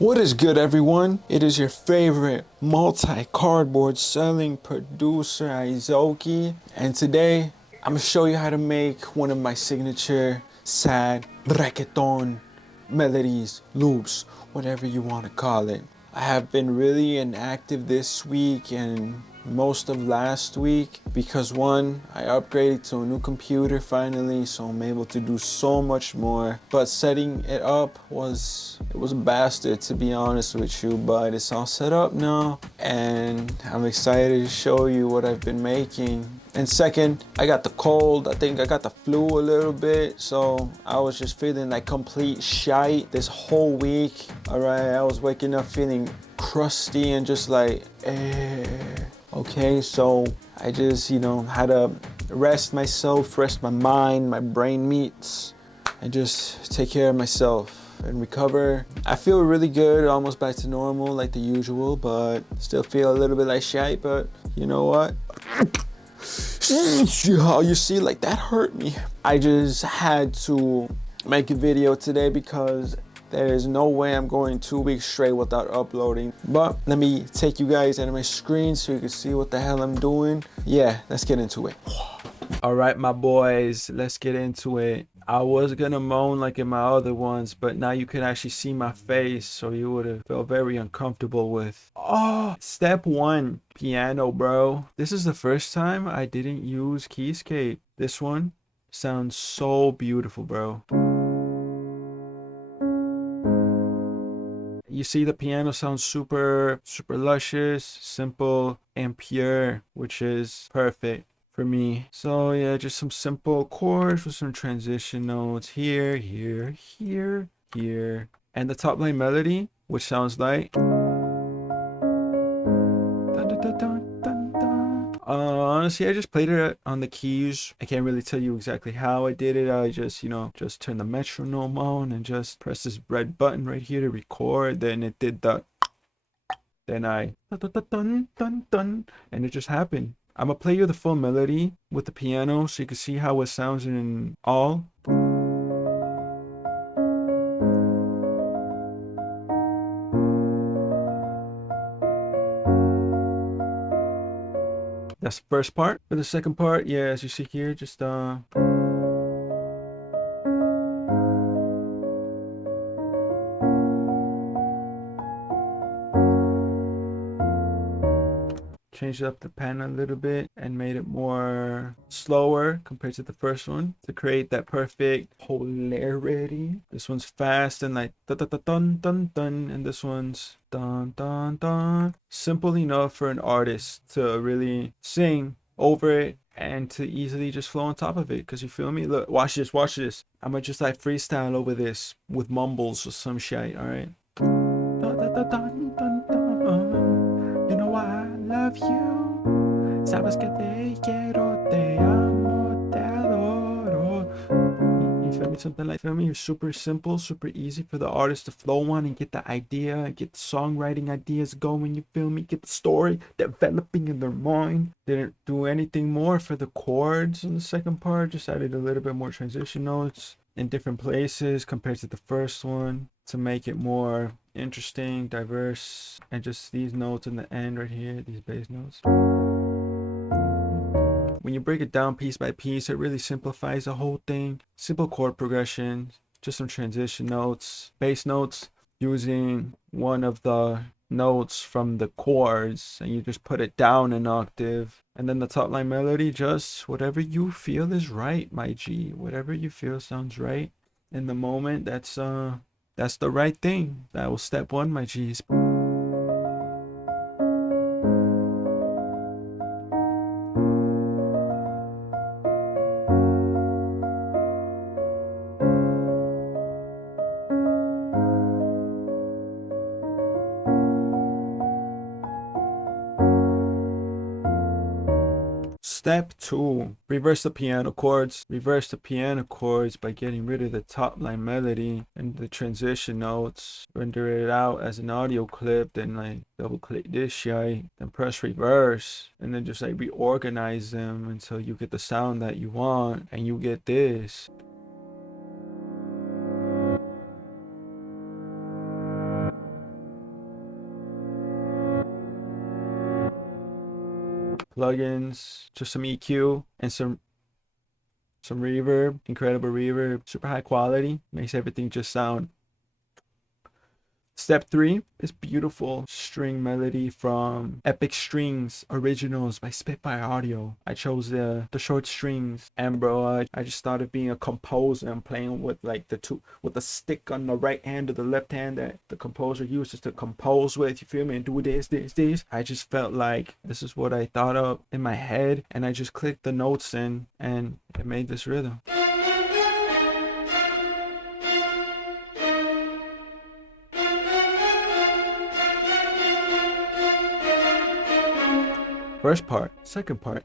What is good, everyone? It is your favorite multi-cardboard selling producer, Izoki, and today I'm gonna show you how to make one of my signature sad reggaeton melodies, loops, whatever you want to call it. I have been really inactive this week and most of last week because one, I upgraded to a new computer finally, so I'm able to do so much more. But setting it up was a bastard, to be honest with you, but it's all set up now and I'm excited to show you what I've been making. And second, I got the cold. I think I got the flu a little bit, so I was just feeling like complete shite this whole week. All right, I was waking up feeling crusty and just like, okay, so I just, had to rest myself, rest my mind, my brain meats, and just take care of myself and recover. I feel really good, almost back to normal like the usual, but still feel a little bit like shite, but you know what? You see, like that hurt me. I just had to make a video today because there is no way I'm going 2 weeks straight without uploading. But let me take you guys out of my screen so you can see what the hell I'm doing. Yeah, let's get into it. All right, my boys, let's get into it. I was gonna moan like in my other ones, but now you can actually see my face, so you would have felt very uncomfortable with. Oh, step one, piano, bro. This is the first time I didn't use Keyscape. This one sounds so beautiful, bro. You see the piano sounds super luscious, simple, and pure, which is perfect for me. So yeah, just some simple chords with some transition notes here, here, here, here. And the top line melody, which sounds like dun, dun, dun, dun, dun, dun. Honestly, I just played it on the keys. I can't really tell you exactly how I did it. I just, just turned the metronome on and just pressed this red button right here to record. Then it did the then I dun, dun, dun, dun, dun, and it just happened. I'm gonna play you the full melody with the piano so you can see how it sounds in all. That's the first part. For the second part, yeah, as you see here, just changed up the pen a little bit and made it more slower compared to the first one to create that perfect polarity. This one's fast and like dun dun dun dun dun, dun, and this one's dun dun dun. Simple enough for an artist to really sing over it and to easily just flow on top of it. Cause you feel me? Look, watch this, watch this. I'm gonna just like freestyle over this with mumbles or some shit. All right. Dun, dun, dun, dun, dun, dun. You know I love you. Sabes que te quiero, te amo, te adoro. You feel me? Something like, feel me? Super simple, super easy for the artist to flow on and get the idea and get the songwriting ideas going. You feel me? Get the story developing in their mind. Didn't do anything more for the chords in the second part. Just added a little bit more transition notes in different places compared to the first one to make it more interesting, diverse, and just these notes in the end right here, these bass notes. When you break it down piece by piece, it really simplifies the whole thing. Simple chord progression, just some transition notes, bass notes, using one of the notes from the chords, and you just put it down an octave. And then the top line melody, just whatever you feel is right, my G. Whatever you feel sounds right in the moment, that's the right thing. That was step one, my G's. Step two, reverse the piano chords. Reverse the piano chords by getting rid of the top line melody and the transition notes. Render it out as an audio clip, then like double click this shit, then press reverse, and then just like reorganize them until you get the sound that you want, and you get this. plugins, just some EQ and some reverb, incredible reverb, super high quality, makes everything just sound. Step 3 is beautiful string melody from Epic Strings Originals by Spitfire Audio. I chose the short strings, and bro, I just started being a composer and playing with like with the stick on the right hand or the left hand that the composer uses to compose with, you feel me, and do this. I just felt like this is what I thought of in my head, and I just clicked the notes in and it made this rhythm. First part, second part.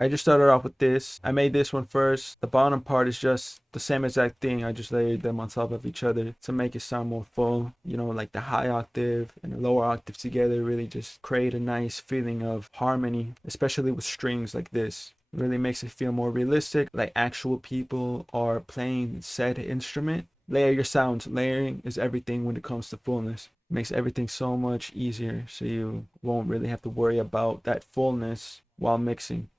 I just started off with this. I made this one first. The bottom part is just the same exact thing. I just layered them on top of each other to make it sound more full. You know, like the high octave and the lower octave together really just create a nice feeling of harmony, especially with strings like this. Really makes it feel more realistic, like actual people are playing said instrument. Layer your sounds. Layering is everything when it comes to fullness. It makes everything so much easier, so you won't really have to worry about that fullness while mixing.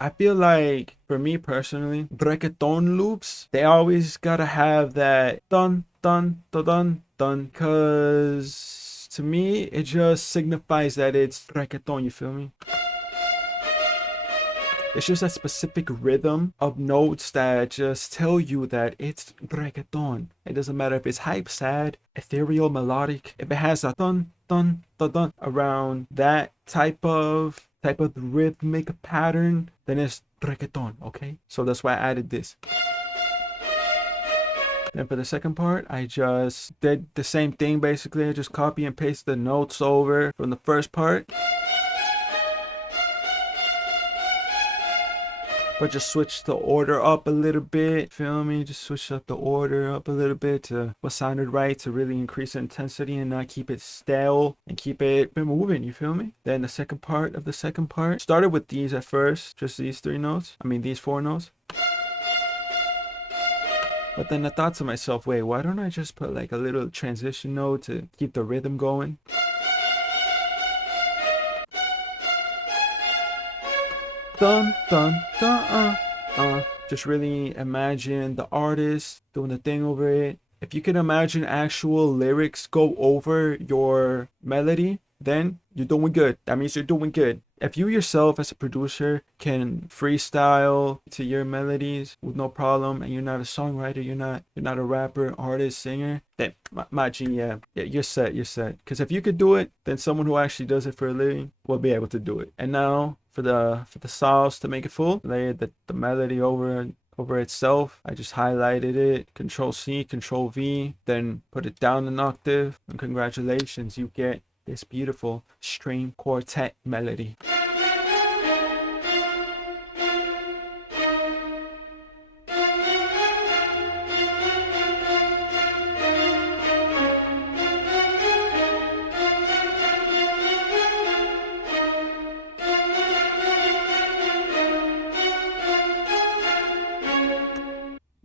I feel like, for me personally, reggaeton loops, they always gotta have that dun dun dun dun dun, cause to me it just signifies that it's reggaeton, you feel me? It's just a specific rhythm of notes that just tell you that it's reggaeton. It doesn't matter if it's hype, sad, ethereal, melodic. If it has a dun dun dun dun around that type of rhythmic pattern, then it's reggaeton, okay? So that's why I added this. Then for the second part, I just did the same thing basically. I just copy and paste the notes over from the first part, but just switch the order up a little bit, feel me? Just switch up the order up a little bit to what sounded right, to really increase the intensity and not keep it stale and keep it moving, you feel me? Then the second part of the second part, started with these at first, just these these 4 notes. But then I thought to myself, wait, why don't I just put like a little transition note to keep the rhythm going? Dun dun dun just really imagine the artist doing the thing over it. If you can imagine actual lyrics go over your melody, then you're doing good. That means you're doing good. If you yourself as a producer can freestyle to your melodies with no problem, and you're not a songwriter, you're not a rapper, artist, singer, then yeah, you're set. Because if you could do it, then someone who actually does it for a living will be able to do it. And now for the sauce to make it full, layer the melody over itself. I just highlighted it, Control C, Control V, then put it down an octave, and congratulations, you get this beautiful string quartet melody.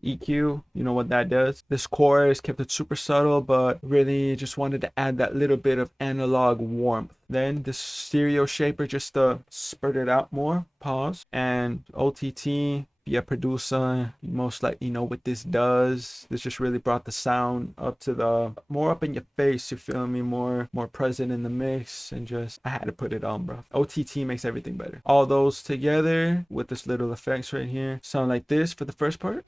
EQ, you know what that does. This chorus kept it super subtle, but really just wanted to add that little bit of analog warmth. Then this stereo shaper just to spurt it out more. Pause. And OTT, via producer, you most likely know what this does. This just really brought the sound up to the more up in your face, you feel me, more present in the mix, and just I had to put it on, bro. OTT makes everything better. All those together with this little effects right here sound like this for the first part.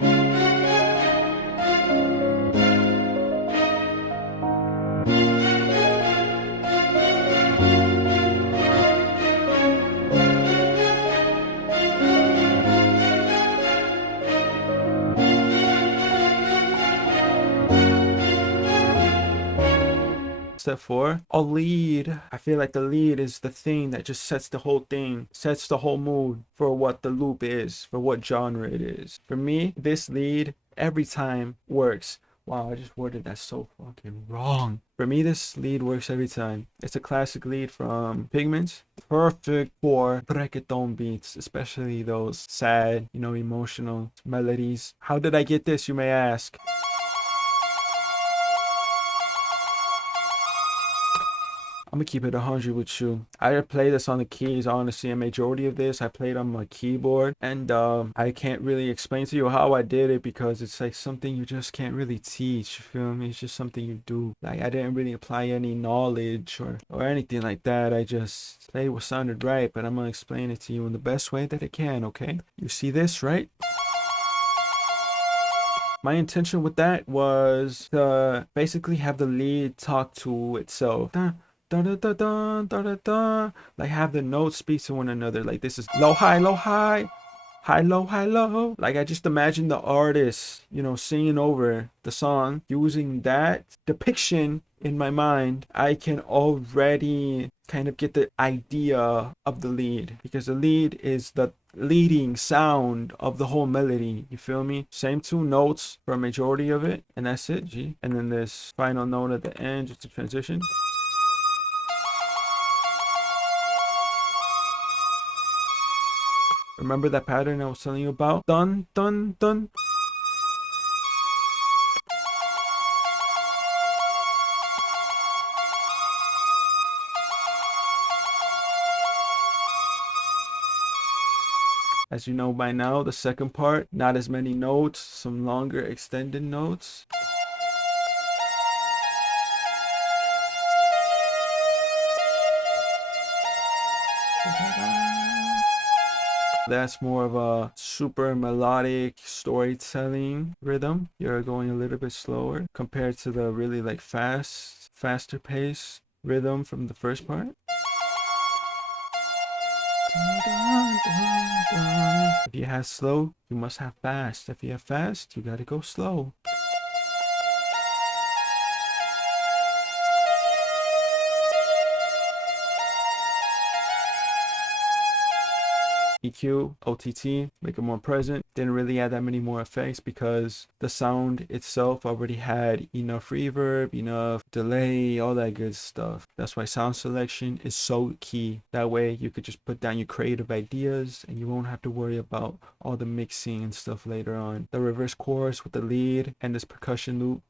Step 4, a lead. I feel like the lead is the thing that just sets the whole thing, sets the whole mood for what the loop is, for what genre it is. For me, this lead every time works. Wow, I just worded that so fucking wrong. For me, this lead works every time. It's a classic lead from Pigments. Perfect for reggaeton beats, especially those sad, you know, emotional melodies. How did I get this, you may ask? I'm gonna keep it 100 with you. I play this on the keys, honestly. A majority of this I played on my keyboard, and I can't really explain to you how I did it because it's like something you just can't really teach. You feel me? It's just something you do. Like I didn't really apply any knowledge or anything like that. I just played what sounded right, but I'm gonna explain it to you in the best way that I can. Okay? You see this, right? My intention with that was to basically have the lead talk to itself. Da, da, da, da, da, da, da. Like have the notes speak to one another. Like this is low, high, low, high, high, low, high, low. Like I just imagine the artist, you know, singing over the song using that depiction in my mind. I can already kind of get the idea of the lead because the lead is the leading sound of the whole melody. You feel me? Same two notes for a majority of it, and that's it, G. And then this final note at the end, just a transition. Remember that pattern I was telling you about? Dun, dun, dun. As you know by now, the second part, not as many notes, some longer extended notes. That's more of a super melodic storytelling rhythm. You're going a little bit slower compared to the really like faster pace rhythm from the first part. If you have slow, you must have fast. If you have fast, you gotta go slow. EQ, OTT, make it more present. Didn't really add that many more effects because the sound itself already had enough reverb, enough delay, all that good stuff. That's why sound selection is so key. That way you could just put down your creative ideas and you won't have to worry about all the mixing and stuff later on. The reverse chorus with the lead and this percussion loop.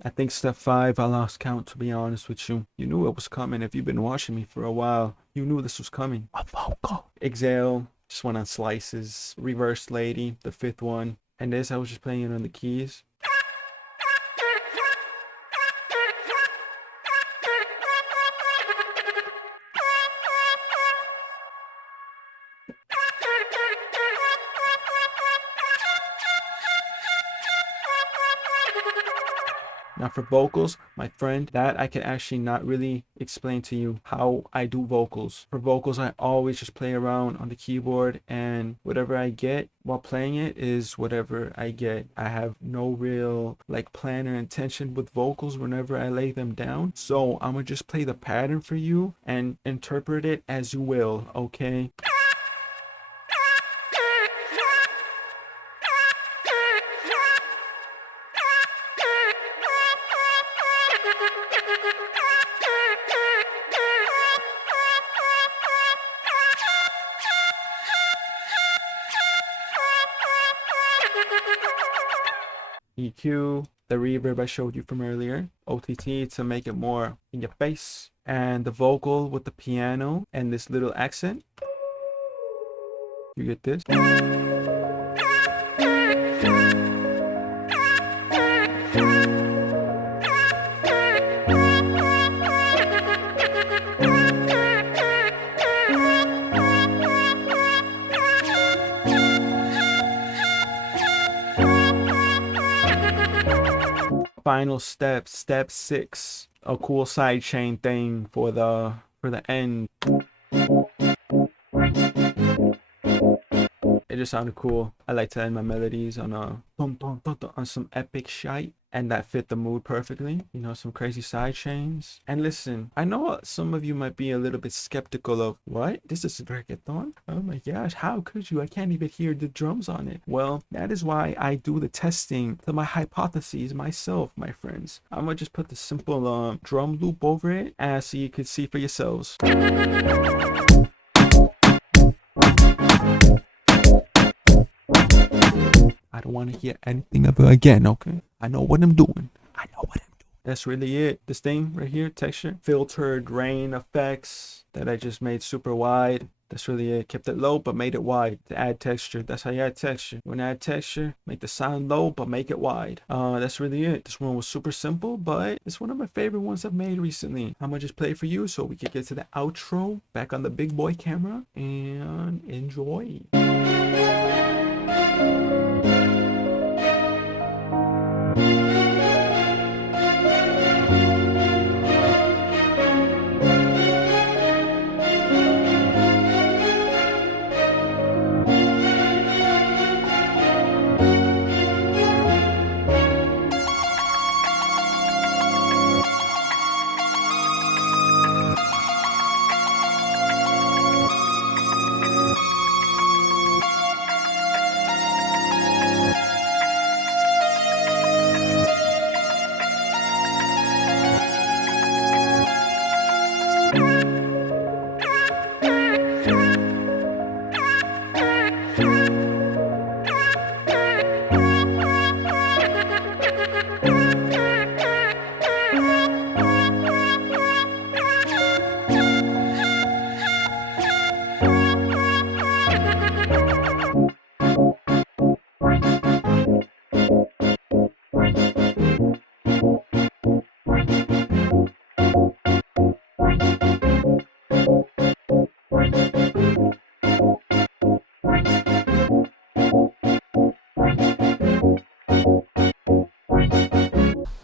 I think step 5, I lost count, to be honest with you. You knew it was coming. If you've been watching me for a while, you knew this was coming. A vocal. Exhale, just went on slices. Reverse lady, the 5th one. And this, I was just playing it on the keys. Now for vocals, my friend, that I can actually not really explain to you how I do vocals. For vocals, I always just play around on the keyboard and whatever I get while playing it is whatever I get. I have no real like plan or intention with vocals whenever I lay them down. So I'm gonna just play the pattern for you and interpret it as you will, okay? EQ, the reverb I showed you from earlier, OTT to make it more in your face, and the vocal with the piano and this little accent. You get this? Final step, step 6, a cool sidechain thing for the end. It just sounded cool. I like to end my melodies on a on some epic shite, and that fit the mood perfectly. You know, some crazy side chains. And listen, I know some of you might be a little bit skeptical of, what? This is reggaeton? Oh my gosh, how could you? I can't even hear the drums on it. Well, that is why I do the testing to my hypotheses myself, my friends. I'm gonna just put the simple drum loop over it, so you can see for yourselves. I don't want to hear anything of it again, okay? I know what I'm doing. I know what I'm doing. That's really it. This thing right here, texture, filtered rain effects that I just made super wide. That's really it. Kept it low, but made it wide to add texture. That's how you add texture. When I add texture, make the sound low, but make it wide. That's really it. This one was super simple, but it's one of my favorite ones I've made recently. I'm gonna just play it for you so we can get to the outro back on the big boy camera and enjoy.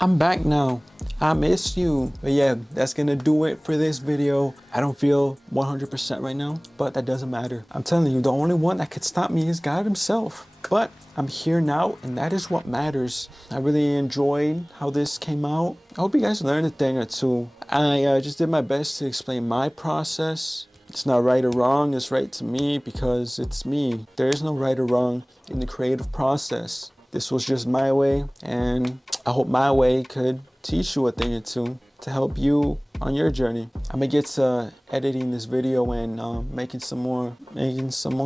I'm back now. I missed you. But yeah, that's gonna do it for this video. I don't feel 100% right now, but that doesn't matter. I'm telling you, the only one that could stop me is God himself. But I'm here now, and that is what matters. I really enjoyed how this came out. I hope you guys learned a thing or two. I just did my best to explain my process. It's not right or wrong, it's right to me because it's me. There is no right or wrong in the creative process. This was just my way, and I hope my way could teach you a thing or two to help you on your journey. I'm gonna get to editing this video and making some more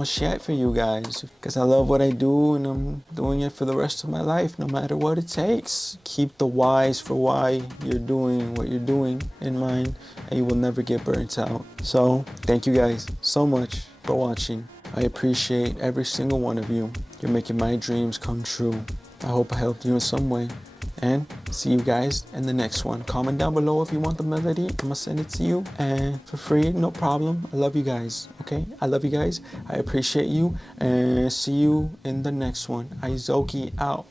shit for you guys, because I love what I do and I'm doing it for the rest of my life, no matter what it takes. Keep the whys for why you're doing what you're doing in mind, and you will never get burnt out. So thank you guys so much for watching. I appreciate every single one of you. You're making my dreams come true. I hope I helped you in some way. And see you guys in the next one. Comment down below if you want the melody. I'm gonna send it to you, and for free, no problem. I love you guys, okay? I love you guys. I appreciate you, and see you in the next one. Izoki out.